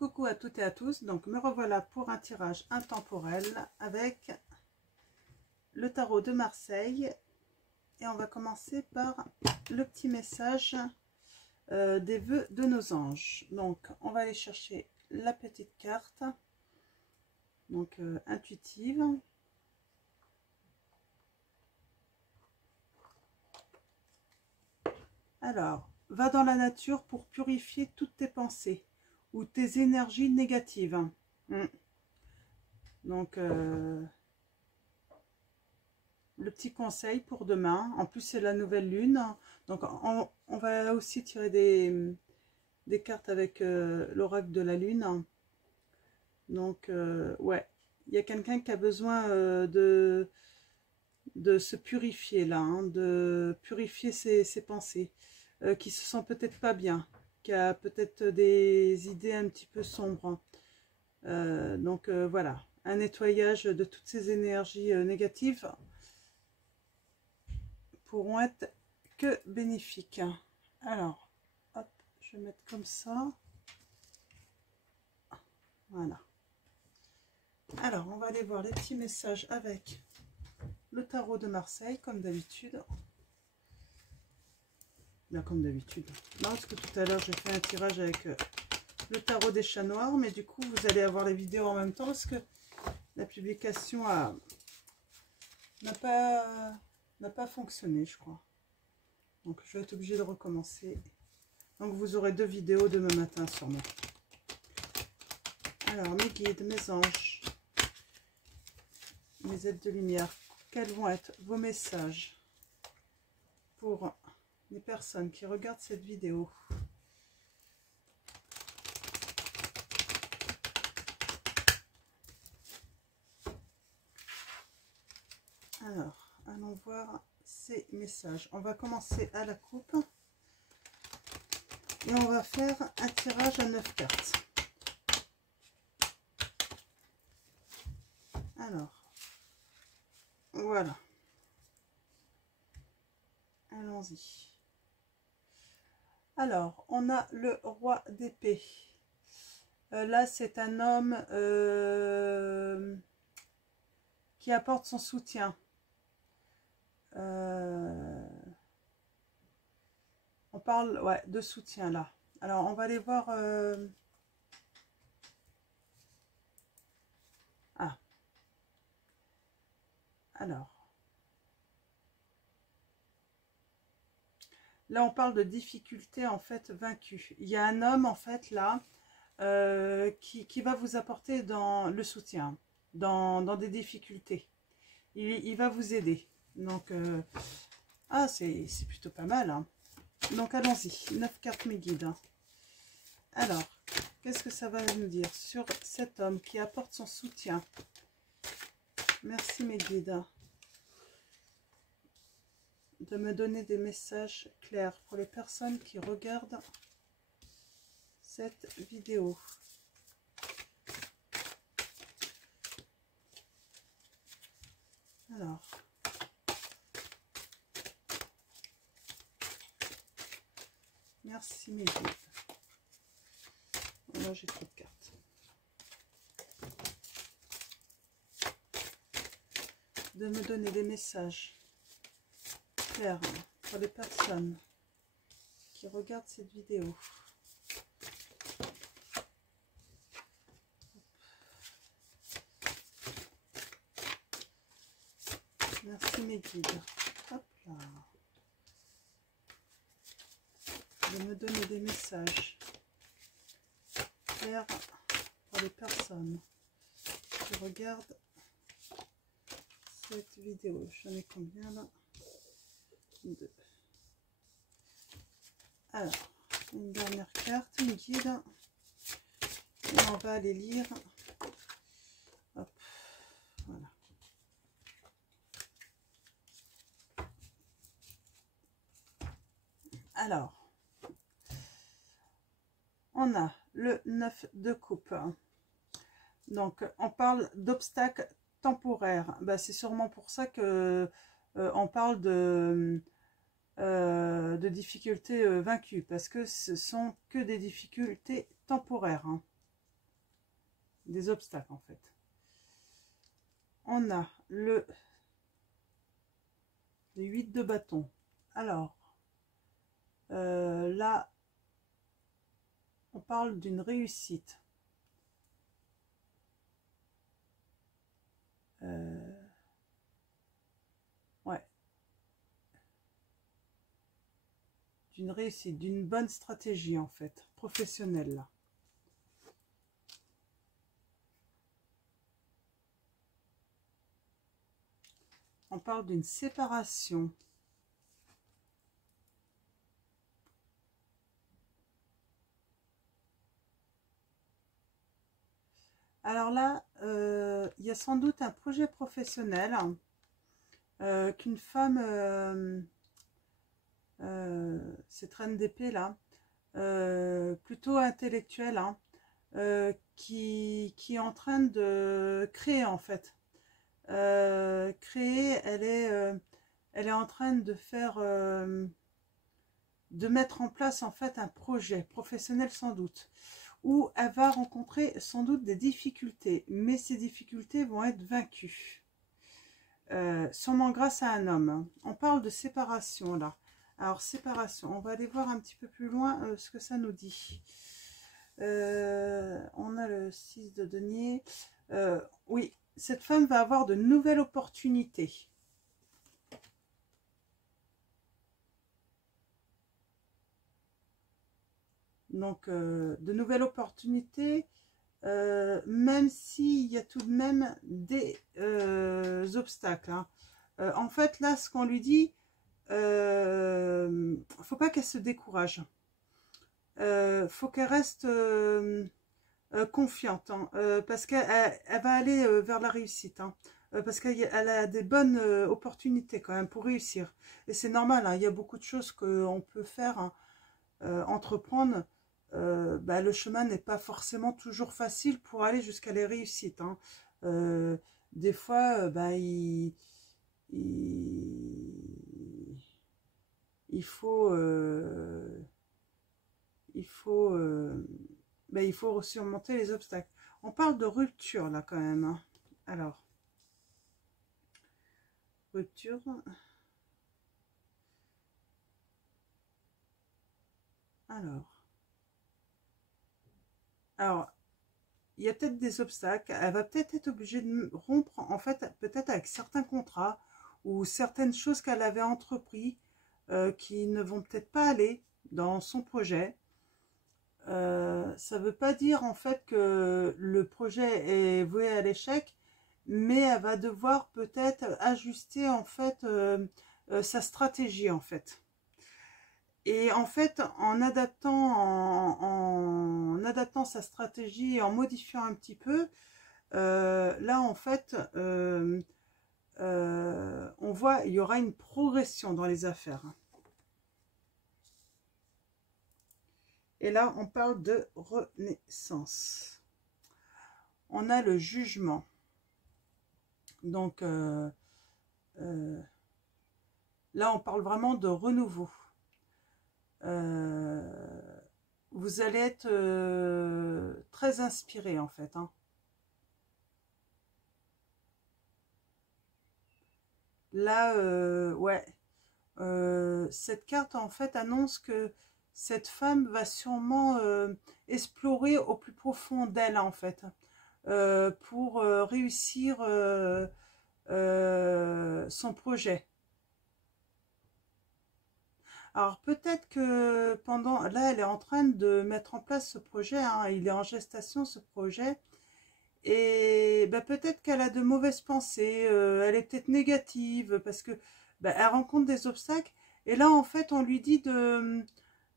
Coucou à toutes et à tous, donc me revoilà pour un tirage intemporel avec le tarot de Marseille et on va commencer par le petit message des vœux de nos anges. Donc on va aller chercher la petite carte, donc intuitive. Alors, va dans la nature pour purifier toutes tes pensées ou tes énergies négatives. Donc, le petit conseil pour demain. En plus, c'est la nouvelle lune. Donc, on va aussi tirer des cartes avec l'oracle de la lune. Donc, ouais, il y a quelqu'un qui a besoin de se purifier là, de purifier ses pensées, qui se sent peut-être pas bien, qui a peut-être des idées un petit peu sombres. Donc voilà, un nettoyage de toutes ces énergies négatives pourront être que bénéfiques. Alors, hop, je vais mettre comme ça. Voilà. Alors, on va aller voir les petits messages avec le tarot de Marseille, comme d'habitude. Là, comme d'habitude. Non, parce que tout à l'heure, j'ai fait un tirage avec le tarot des chats noirs, mais du coup, vous allez avoir les vidéos en même temps, parce que la publication n'a pas fonctionné, je crois. Donc, je vais être obligée de recommencer. Donc, vous aurez 2 vidéos demain matin, sûrement. Alors, mes guides, mes anges, mes aides de lumière, quels vont être vos messages pour les personnes qui regardent cette vidéo? Alors, allons voir ces messages. On va commencer à la coupe et on va faire un tirage à 9 cartes. Alors, voilà. Allons-y. Alors, on a le roi d'épée. Là, c'est un homme qui apporte son soutien. On parle de soutien là. Alors, on va aller voir... Ah. Alors. Là, on parle de difficultés en fait vaincues. Il y a un homme en fait là qui va vous apporter dans le soutien, dans des difficultés. Il va vous aider. Donc, ah, c'est plutôt pas mal. Hein. Donc, allons-y. 9 cartes mes guides. Hein. Alors, qu'est-ce que ça va nous dire sur cet homme qui apporte son soutien? Merci mes guides de me donner des messages clairs pour les personnes qui regardent cette vidéo. Alors, merci mes guides. Là, j'ai trop de cartes. De me donner des messages clairs pour les personnes qui regardent cette vidéo. Merci mes guides. Hop là. De me donner des messages clairs pour les personnes qui regardent cette vidéo. J'en ai combien là? 2. Alors, une dernière carte, une guide. Et on va aller lire. Hop, voilà. Alors, on a le 9 de coupe. Donc, on parle d'obstacles temporaires. Ben, c'est sûrement pour ça que on parle de difficultés vaincues, parce que ce sont que des difficultés temporaires. Hein. des obstacles en fait. On a le 8 de bâton. Alors, là, on parle d'une réussite. Ouais. D'une réussite, d'une bonne stratégie en fait, professionnelle là. On parle d'une séparation. Alors là, il y a sans doute un projet professionnel qu'une femme, cette reine d'épée là, plutôt intellectuelle, hein, qui est en train de créer en fait. Créer, elle est en train de faire, de mettre en place en fait un projet professionnel sans doute, où elle va rencontrer sans doute des difficultés, mais ces difficultés vont être vaincues, sûrement grâce à un homme. On parle de séparation là. Alors séparation, on va aller voir un petit peu plus loin ce que ça nous dit. On a le 6 de denier. Oui, cette femme va avoir de nouvelles opportunités. Donc, de nouvelles opportunités, même s'il y a tout de même des obstacles. Hein. En fait, là, ce qu'on lui dit, faut pas qu'elle se décourage. Faut qu'elle reste confiante, hein, parce qu'elle va aller vers la réussite. Hein. Parce qu'elle a des bonnes opportunités quand même pour réussir. Et c'est normal, hein, il y a beaucoup de choses qu'on peut faire, hein, entreprendre. Bah, le chemin n'est pas forcément toujours facile pour aller jusqu'à les réussites. Hein. Des fois, bah, il faut, bah, il faut surmonter les obstacles. On parle de rupture là quand même. Hein. Alors, rupture. Alors, il y a peut-être des obstacles. Elle va peut-être être obligée de rompre, en fait, peut-être avec certains contrats ou certaines choses qu'elle avait entrepris qui ne vont peut-être pas aller dans son projet. Ça ne veut pas dire en fait que le projet est voué à l'échec, mais elle va devoir peut-être ajuster en fait sa stratégie en fait. Et en fait, en adaptant sa stratégie et en modifiant un petit peu, là en fait, on voit il y aura une progression dans les affaires. Et là, on parle de renaissance. On a le jugement. Donc, là, on parle vraiment de renouveau. Vous allez être très inspiré, en fait. Hein. Là, ouais. Cette carte, en fait, annonce que cette femme va sûrement explorer au plus profond d'elle, en fait, pour réussir son projet. Alors peut-être que pendant, là elle est en train de mettre en place ce projet, hein, il est en gestation ce projet, et ben, peut-être qu'elle a de mauvaises pensées, elle est peut-être négative, parce que ben, elle rencontre des obstacles, et là en fait on lui dit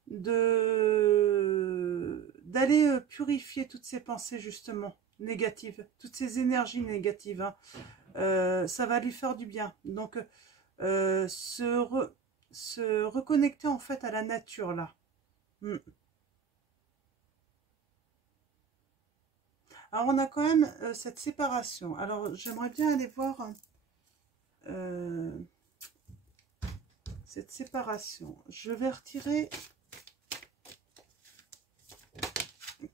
d'aller purifier toutes ces pensées justement négatives, toutes ces énergies négatives, hein. Ça va lui faire du bien. Donc se reconnecter en fait à la nature là. Alors on a quand même cette séparation. Alors j'aimerais bien aller voir cette séparation. Je vais retirer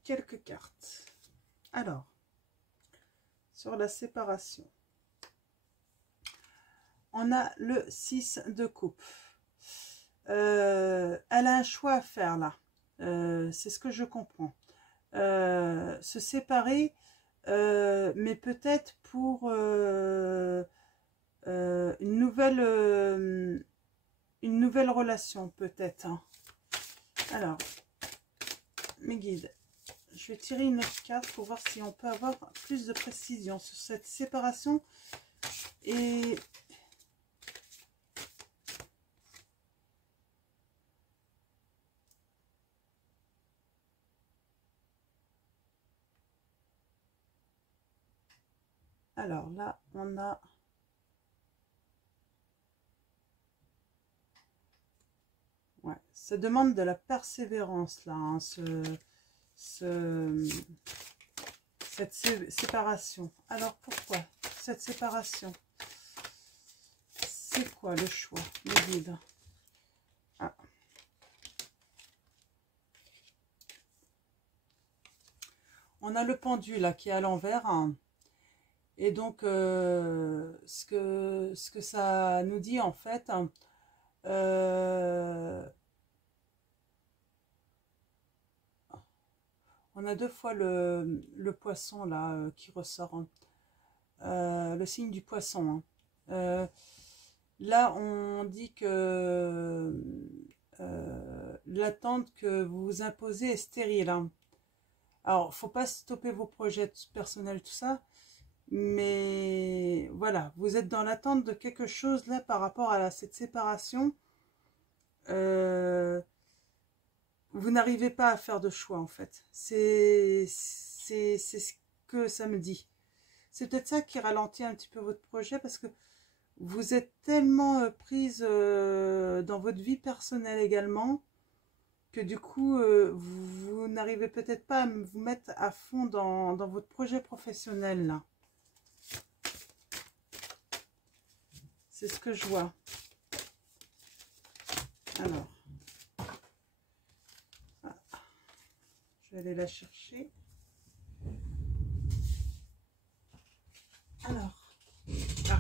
quelques cartes. Alors, sur la séparation. On a le 6 de coupe. Elle a un choix à faire là. C'est ce que je comprends. Se séparer, mais peut-être pour une nouvelle relation, peut-être. Hein. Alors, mes guides, je vais tirer une autre carte pour voir si on peut avoir plus de précision sur cette séparation. Et alors là, on a... Ouais, ça demande de la persévérance, là, hein, cette séparation. Alors, pourquoi cette séparation? C'est quoi le choix, les guides? Ah. On a le pendule, là, qui est à l'envers, hein. Et donc, ce que ça nous dit, en fait, on a deux fois le poisson, là, qui ressort. Hein. Le signe du poisson. Hein. Là, on dit que l'attente que vous vous imposez est stérile. Hein. Alors, faut pas stopper vos projets personnels, tout ça. Mais voilà, vous êtes dans l'attente de quelque chose là par rapport à cette séparation. Vous n'arrivez pas à faire de choix en fait. C'est ce que ça me dit. C'est peut-être ça qui ralentit un petit peu votre projet parce que vous êtes tellement prise dans votre vie personnelle également que du coup vous n'arrivez peut-être pas à vous mettre à fond dans votre projet professionnel là. C'est ce que je vois. Alors, je vais aller la chercher. Alors, ah.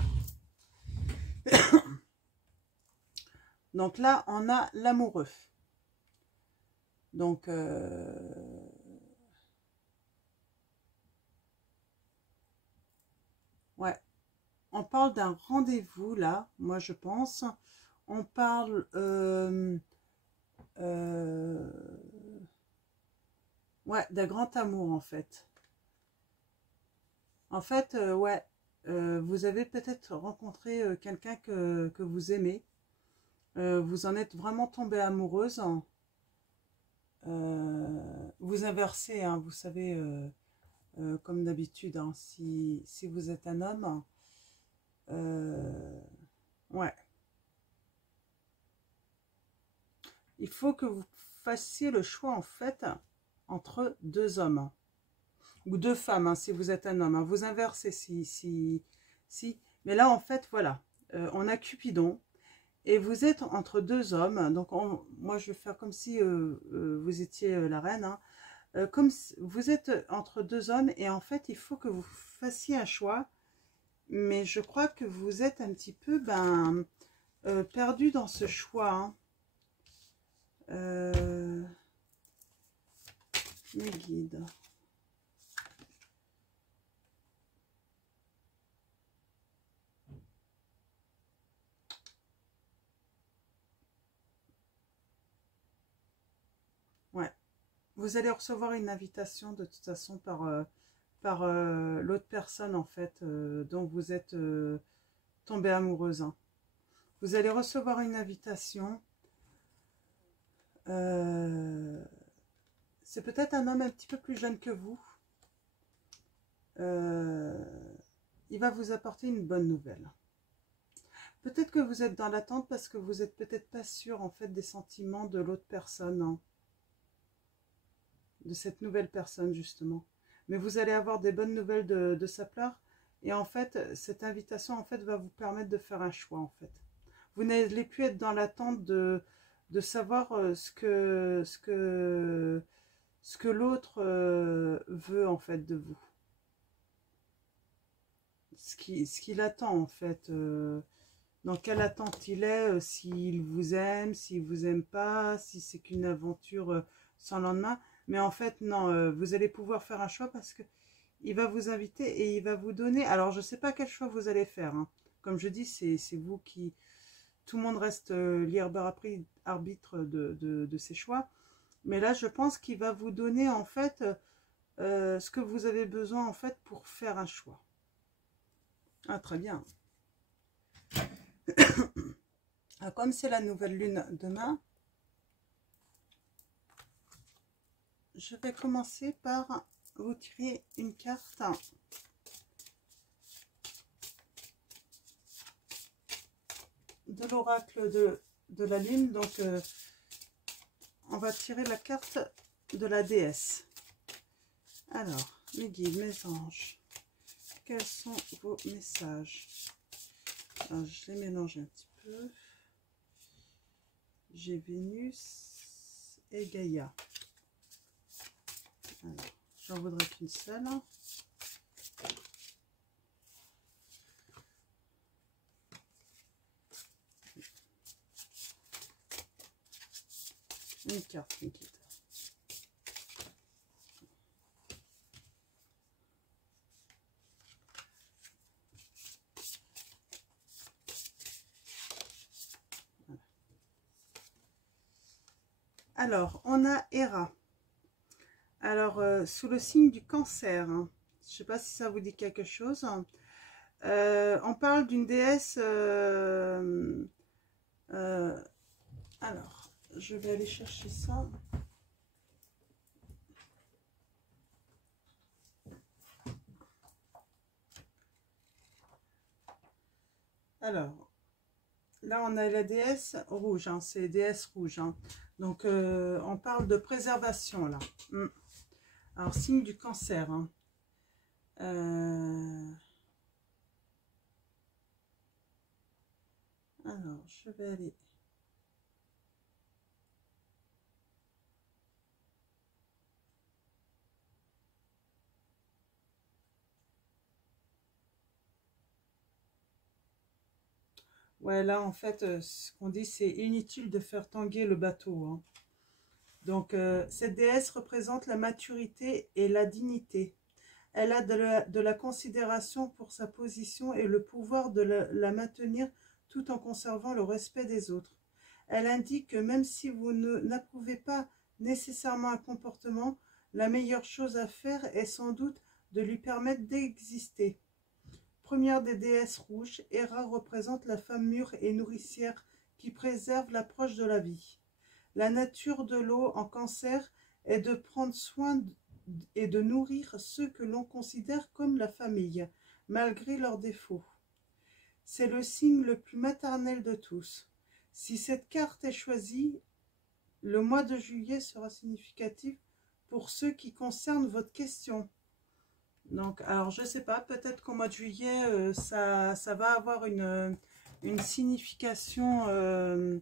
Donc là, on a l'amoureux. Donc, ouais. On parle d'un rendez-vous, là, moi je pense. On parle ouais, d'un grand amour, en fait. En fait, ouais, vous avez peut-être rencontré quelqu'un que vous aimez. Vous en êtes vraiment tombée amoureuse. Vous inversez, hein, vous savez, comme d'habitude, hein, si vous êtes un homme. Ouais. Il faut que vous fassiez le choix, en fait, entre deux hommes. Ou deux femmes, hein, si vous êtes un homme. Hein. Vous inversez si. Mais là, en fait, voilà. On a Cupidon. Et vous êtes entre deux hommes. Donc, moi, je vais faire comme si vous étiez la reine. Hein. Comme si, vous êtes entre deux hommes. Et en fait, il faut que vous fassiez un choix. Mais je crois que vous êtes un petit peu perdu dans ce choix. Hein. Mes guides. Ouais. Vous allez recevoir une invitation de toute façon par l'autre personne en fait dont vous êtes tombée amoureuse. Hein. Vous allez recevoir une invitation. C'est peut-être un homme un petit peu plus jeune que vous. Il va vous apporter une bonne nouvelle. Peut-être que vous êtes dans l'attente parce que vous n'êtes peut-être pas sûr en fait des sentiments de l'autre personne. Hein. De cette nouvelle personne justement. Mais vous allez avoir des bonnes nouvelles de sa part. Et en fait, cette invitation en fait va vous permettre de faire un choix en fait. Vous n'allez plus être dans l'attente de savoir ce que l'autre veut en fait de vous. ce qu'il attend en fait. Dans quelle attente il est, s'il vous aime, s'il vous aime pas, si c'est qu'une aventure sans lendemain. Mais en fait, non, vous allez pouvoir faire un choix parce que il va vous inviter et il va vous donner. Alors, je ne sais pas quel choix vous allez faire, hein. Comme je dis, c'est vous qui... Tout le monde reste libre arbitre de ses choix. Mais là, je pense qu'il va vous donner en fait ce que vous avez besoin en fait pour faire un choix. Ah, très bien. Ah, comme c'est la nouvelle lune demain, je vais commencer par vous tirer une carte de l'oracle de la lune. Donc, on va tirer la carte de la déesse. Alors, mes guides, mes anges, quels sont vos messages? Alors, je les mélange un petit peu. J'ai Vénus et Gaïa. Alors, j'en voudrais qu'une seule. Une carte, une guide. Voilà. Alors, on a Héra. Alors, sous le signe du cancer, hein. Je ne sais pas si ça vous dit quelque chose. On parle d'une déesse... alors, je vais aller chercher ça. Alors, là, on a la déesse rouge, hein, c'est déesse rouge. Hein. Donc, on parle de préservation, là. Alors, signe du cancer. Hein. Alors, je vais aller... Ouais, là, en fait, ce qu'on dit, c'est inutile de faire tanguer le bateau. Hein. Donc, cette déesse représente la maturité et la dignité. Elle a de la considération pour sa position et le pouvoir de la maintenir tout en conservant le respect des autres. Elle indique que même si vous n'approuvez pas nécessairement un comportement, la meilleure chose à faire est sans doute de lui permettre d'exister. Première des déesses rouges, Héra représente la femme mûre et nourricière qui préserve l'approche de la vie. La nature de l'eau en cancer est de prendre soin et de nourrir ceux que l'on considère comme la famille, malgré leurs défauts. C'est le signe le plus maternel de tous. Si cette carte est choisie, le mois de juillet sera significatif pour ceux qui concernent votre question. Donc, alors je sais pas, peut-être qu'au mois de juillet, ça va avoir une signification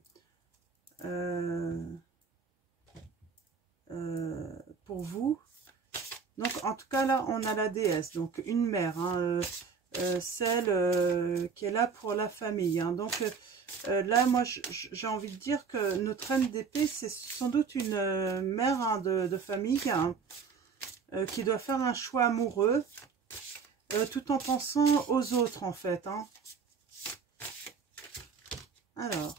pour vous. Donc, en tout cas, là, on a la déesse, donc une mère, hein, celle qui est là pour la famille. Hein. Donc, là, moi, j'ai envie de dire que notre reine d'épée, c'est sans doute une mère, hein, de famille, hein, qui doit faire un choix amoureux, tout en pensant aux autres, en fait. Hein. Alors,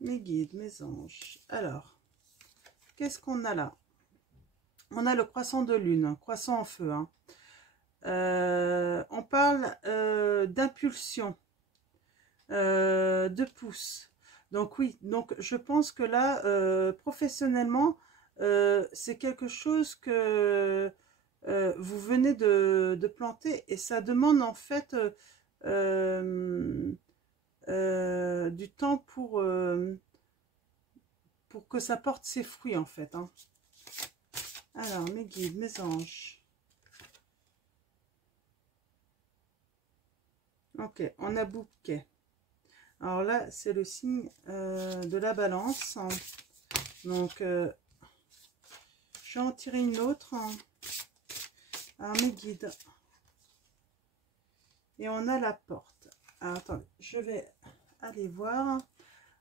mes guides, mes anges. Alors, qu'est-ce qu'on a là? On a le croissant de lune, croissant en feu. Hein. On parle d'impulsion, de pouce. Donc oui, donc je pense que là, professionnellement, c'est quelque chose que vous venez de planter et ça demande en fait du temps pour que ça porte ses fruits en fait. Hein. Alors, mes guides, mes anges. Ok, on a bouquet. Alors là, c'est le signe de la balance. Donc, je vais en tirer une autre. Alors, mes guides. Et on a la porte. Alors, attendez, je vais aller voir.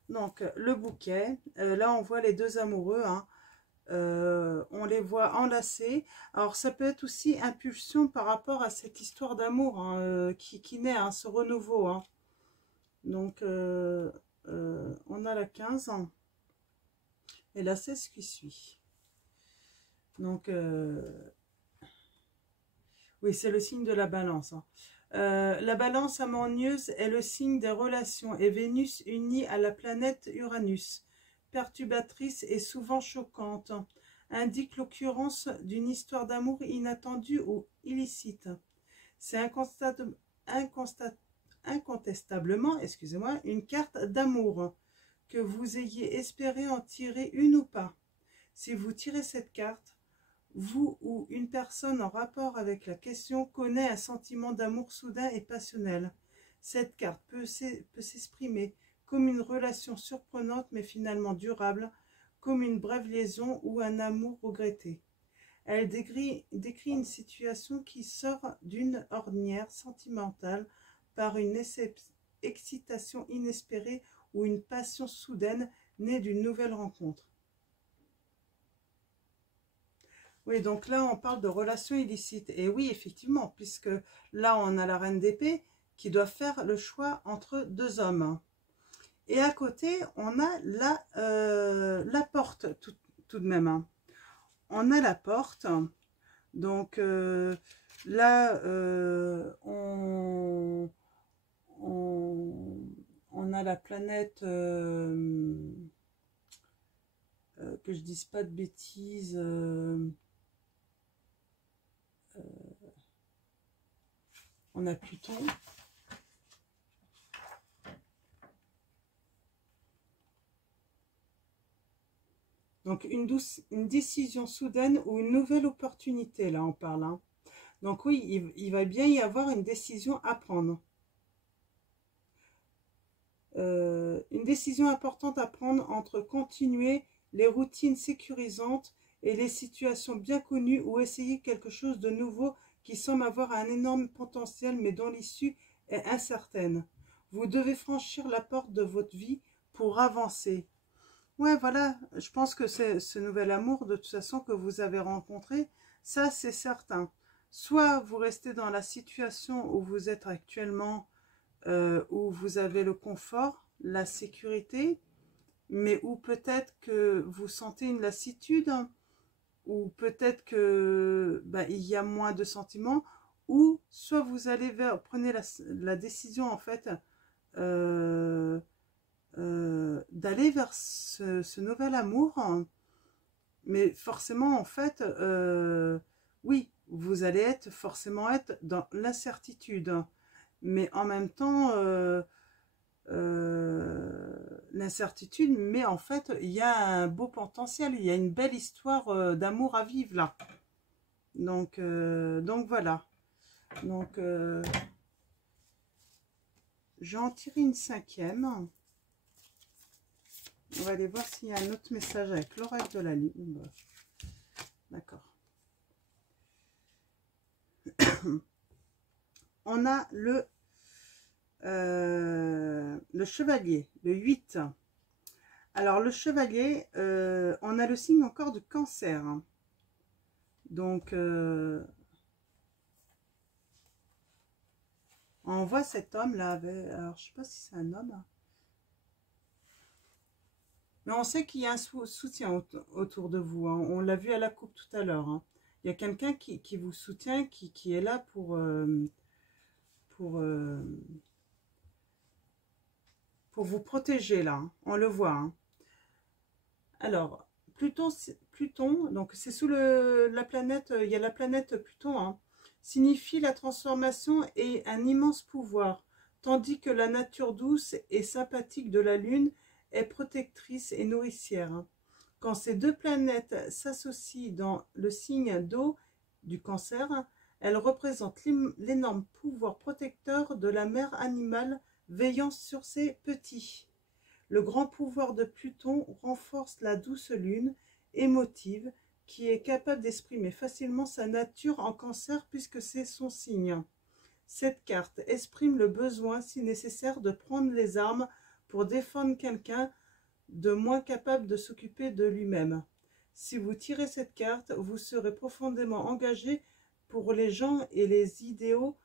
Donc, le bouquet. Là, on voit les deux amoureux. Hein. On les voit enlacés. Alors, ça peut être aussi impulsion par rapport à cette histoire d'amour hein, qui naît, hein, ce renouveau. Hein. Donc, on a la 15. Et là, c'est ce qui suit. Donc, oui, c'est le signe de la balance. Hein. La balance harmonieuse est le signe des relations et Vénus unie à la planète Uranus, perturbatrice et souvent choquante, indique l'occurrence d'une histoire d'amour inattendue ou illicite. C'est incontestablement, excusez-moi, une carte d'amour, que vous ayez espéré en tirer une ou pas. Si vous tirez cette carte, vous ou une personne en rapport avec la question connaît un sentiment d'amour soudain et passionnel. Cette carte peut s'exprimer comme une relation surprenante mais finalement durable, comme une brève liaison ou un amour regretté. Elle décrit une situation qui sort d'une ornière sentimentale par une excitation inespérée ou une passion soudaine née d'une nouvelle rencontre. Oui, donc là, on parle de relations illicites. Et oui, effectivement, puisque là, on a la reine d'épée qui doit faire le choix entre deux hommes. Et à côté, on a la porte, tout de même. Hein. On a la porte. Donc là, on a la planète, que je dise pas de bêtises, on a Pluton. Donc une décision soudaine ou une nouvelle opportunité, là on parle. Hein. Donc oui, il va bien y avoir une décision à prendre. Une décision importante à prendre entre continuer les routines sécurisantes et les situations bien connues ou essayer quelque chose de nouveau qui semble avoir un énorme potentiel mais dont l'issue est incertaine. Vous devez franchir la porte de votre vie pour avancer. Ouais, voilà, je pense que c'est ce nouvel amour de toute façon que vous avez rencontré, ça c'est certain. Soit vous restez dans la situation où vous êtes actuellement, où vous avez le confort, la sécurité, mais où peut-être que vous sentez une lassitude, ou peut-être que il y a moins de sentiments, ou soit vous allez prenez la décision en fait d'aller vers ce nouvel amour, mais forcément en fait oui, vous allez forcément être dans l'incertitude, mais en même temps l'incertitude, mais en fait il y a un beau potentiel, il y a une belle histoire d'amour à vivre là. Donc voilà. Donc j'ai en tiré une cinquième. On va aller voir s'il y a un autre message avec l'oracle de la lune. D'accord. On a le chevalier, le 8. Alors, le chevalier, on a le signe encore de Cancer. Donc, on voit cet homme-là. Alors, je ne sais pas si c'est un homme. Mais on sait qu'il y a un soutien autour de vous. Hein. On l'a vu à la coupe tout à l'heure. Hein. Il y a quelqu'un qui vous soutient, qui est là pour vous protéger, là. Hein. On le voit. Hein. Alors, Pluton, donc c'est sous la planète, il y a la planète Pluton, hein, signifie la transformation et un immense pouvoir, tandis que la nature douce et sympathique de la Lune est protectrice et nourricière. Hein. Quand ces deux planètes s'associent dans le signe d'eau du Cancer, elles représentent l'énorme pouvoir protecteur de la mère animale veillant sur ses petits. Le grand pouvoir de Pluton renforce la douce lune, émotive, qui est capable d'exprimer facilement sa nature en Cancer puisque c'est son signe. Cette carte exprime le besoin, si nécessaire, de prendre les armes pour défendre quelqu'un de moins capable de s'occuper de lui-même. Si vous tirez cette carte, vous serez profondément engagé pour les gens et les idéaux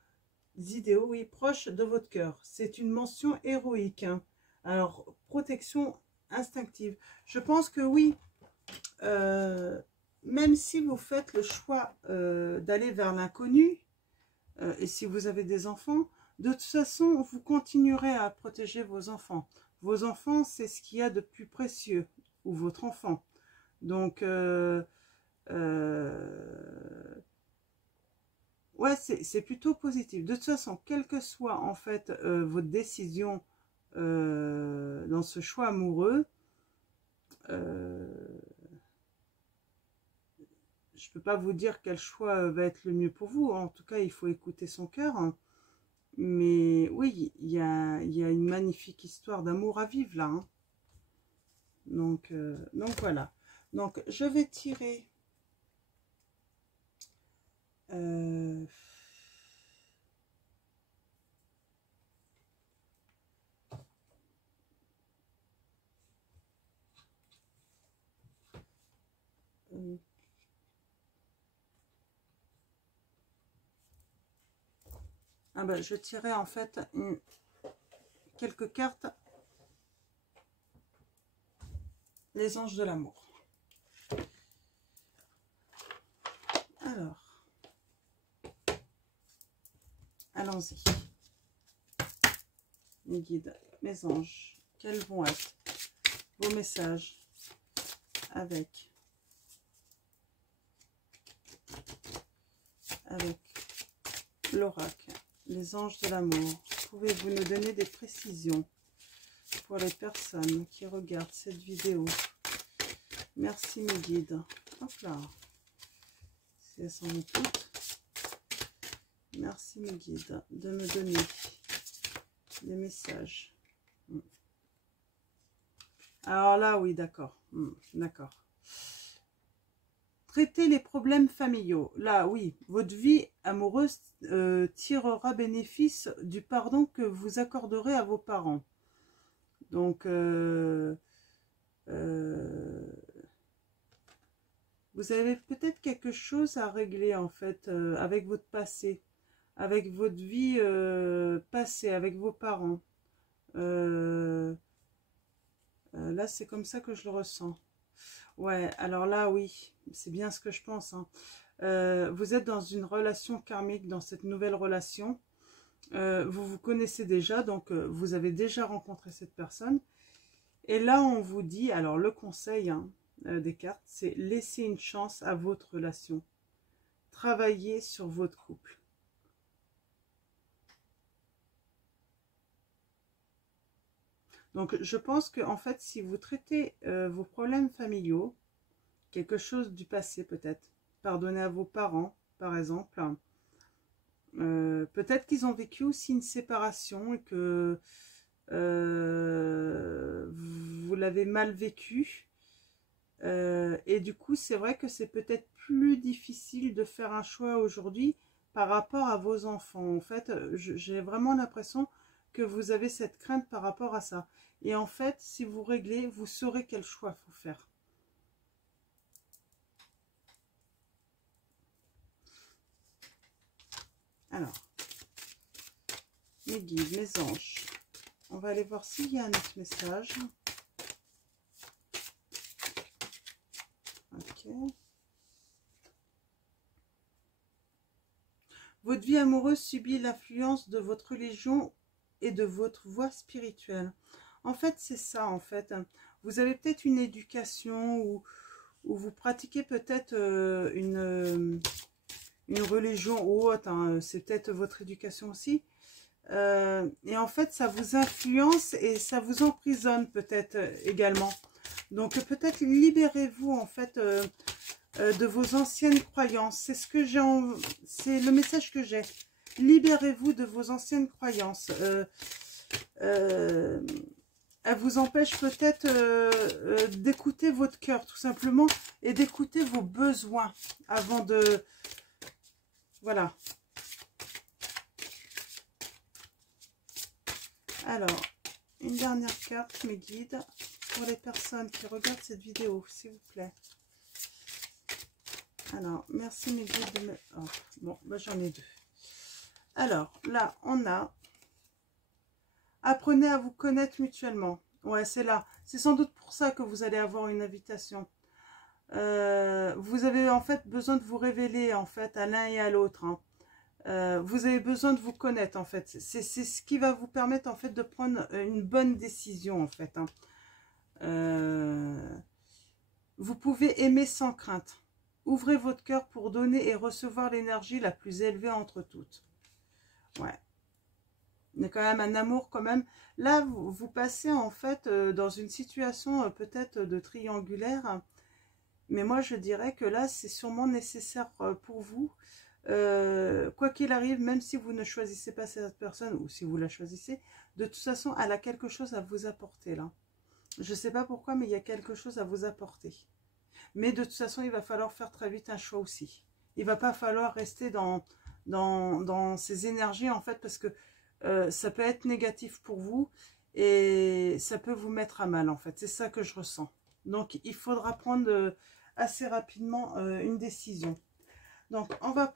oui, proches de votre cœur. C'est une mention héroïque. Hein. Alors, protection instinctive. Je pense que oui, même si vous faites le choix d'aller vers l'inconnu, et si vous avez des enfants, de toute façon, vous continuerez à protéger vos enfants. Vos enfants, c'est ce qu'il y a de plus précieux, ou votre enfant. Donc, ouais, c'est plutôt positif. De toute façon, quelle que soit en fait votre décision dans ce choix amoureux, je ne peux pas vous dire quel choix va être le mieux pour vous. En tout cas, il faut écouter son cœur. Hein. Mais oui, il y a une magnifique histoire d'amour à vivre là. Hein. Donc voilà. Donc, je vais tirer... Ah ben, je tirais en fait quelques cartes. Les anges de l'amour. Alors, allons-y. Mes guides, mes anges, quels vont être vos messages avec l'oracle, les anges de l'amour? Pouvez-vous nous donner des précisions pour les personnes qui regardent cette vidéo? Merci mes guides. Hop là. Si elles sont toutes. Merci mes guides de me donner des messages. Alors là, oui, d'accord. D'accord. Traiter les problèmes familiaux. Là, oui, votre vie amoureuse tirera bénéfice du pardon que vous accorderez à vos parents. Donc, vous avez peut-être quelque chose à régler, en fait, avec votre passé, avec votre vie passée, avec vos parents. Là, c'est comme ça que je le ressens. Ouais, alors là, oui, c'est bien ce que je pense. Hein. Vous êtes dans une relation karmique, dans cette nouvelle relation. Vous vous connaissez déjà, donc vous avez déjà rencontré cette personne. Et là, on vous dit, alors le conseil hein, des cartes, c'est laisser une chance à votre relation. Travaillez sur votre couple. Donc, je pense que en fait, si vous traitez vos problèmes familiaux, quelque chose du passé peut-être, pardonnez à vos parents, par exemple, peut-être qu'ils ont vécu aussi une séparation et que vous l'avez mal vécu. Et du coup, c'est vrai que c'est peut-être plus difficile de faire un choix aujourd'hui par rapport à vos enfants. En fait, j'ai vraiment l'impression que vous avez cette crainte par rapport à ça. Et en fait, si vous réglez, vous saurez quel choix il faut faire. Alors, mes guides, mes anges, on va aller voir s'il y a un autre message. Ok. Votre vie amoureuse subit l'influence de votre religion et de votre voie spirituelle. En fait, c'est ça, en fait. Vous avez peut-être une éducation où vous pratiquez peut-être une religion ou autre. Hein. C'est peut-être votre éducation aussi. Et en fait, ça vous influence et ça vous emprisonne peut-être également. Donc, peut-être libérez-vous, en fait, de vos anciennes croyances. C'est ce que j'ai, c'est le message que j'ai. Libérez-vous de vos anciennes croyances. Elle vous empêche peut-être d'écouter votre cœur, tout simplement, et d'écouter vos besoins avant de... Voilà. Alors, une dernière carte, mes guides, pour les personnes qui regardent cette vidéo, s'il vous plaît. Alors, merci mes guides de me... Oh, bon, bah, j'en ai 2. Alors, là, on a... Apprenez à vous connaître mutuellement. Ouais, c'est là. C'est sans doute pour ça que vous allez avoir une invitation. Vous avez en fait besoin de vous révéler en fait à l'un et à l'autre. Hein. Vous avez besoin de vous connaître en fait. C'est ce qui va vous permettre en fait de prendre une bonne décision en fait. Hein. Vous pouvez aimer sans crainte. Ouvrez votre cœur pour donner et recevoir l'énergie la plus élevée entre toutes. Ouais. Il y a quand même un amour quand même. Là, vous passez en fait dans une situation peut-être de triangulaire. Mais moi, je dirais que là, c'est sûrement nécessaire pour vous. Quoi qu'il arrive, même si vous ne choisissez pas cette personne ou si vous la choisissez, de toute façon, elle a quelque chose à vous apporter là. Je ne sais pas pourquoi, mais il y a quelque chose à vous apporter. Mais de toute façon, il va falloir faire très vite un choix aussi. Il ne va pas falloir rester dans ces énergies en fait parce que ça peut être négatif pour vous et ça peut vous mettre à mal en fait. C'est ça que je ressens. Donc, il faudra prendre assez rapidement une décision. Donc, on va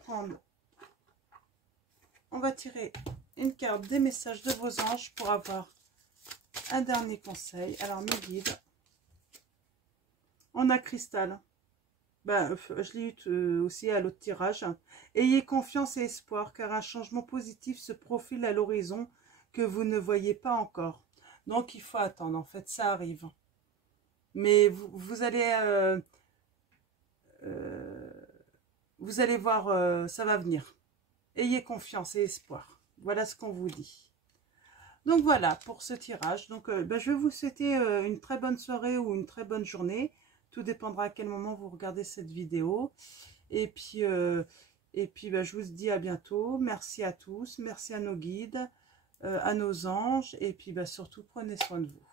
tirer une carte des messages de vos anges pour avoir un dernier conseil. Alors, mes guides, on a cristal. Ben, je l'ai eu aussi à l'autre tirage. Ayez confiance et espoir car un changement positif se profile à l'horizon que vous ne voyez pas encore. Donc, il faut attendre. En fait, ça arrive. Mais vous allez voir, ça va venir. Ayez confiance et espoir. Voilà ce qu'on vous dit. Donc voilà pour ce tirage. Donc je vais vous souhaiter une très bonne soirée ou une très bonne journée. Tout dépendra à quel moment vous regardez cette vidéo. Et puis je vous dis à bientôt. Merci à tous. Merci à nos guides, à nos anges. Et puis surtout, prenez soin de vous.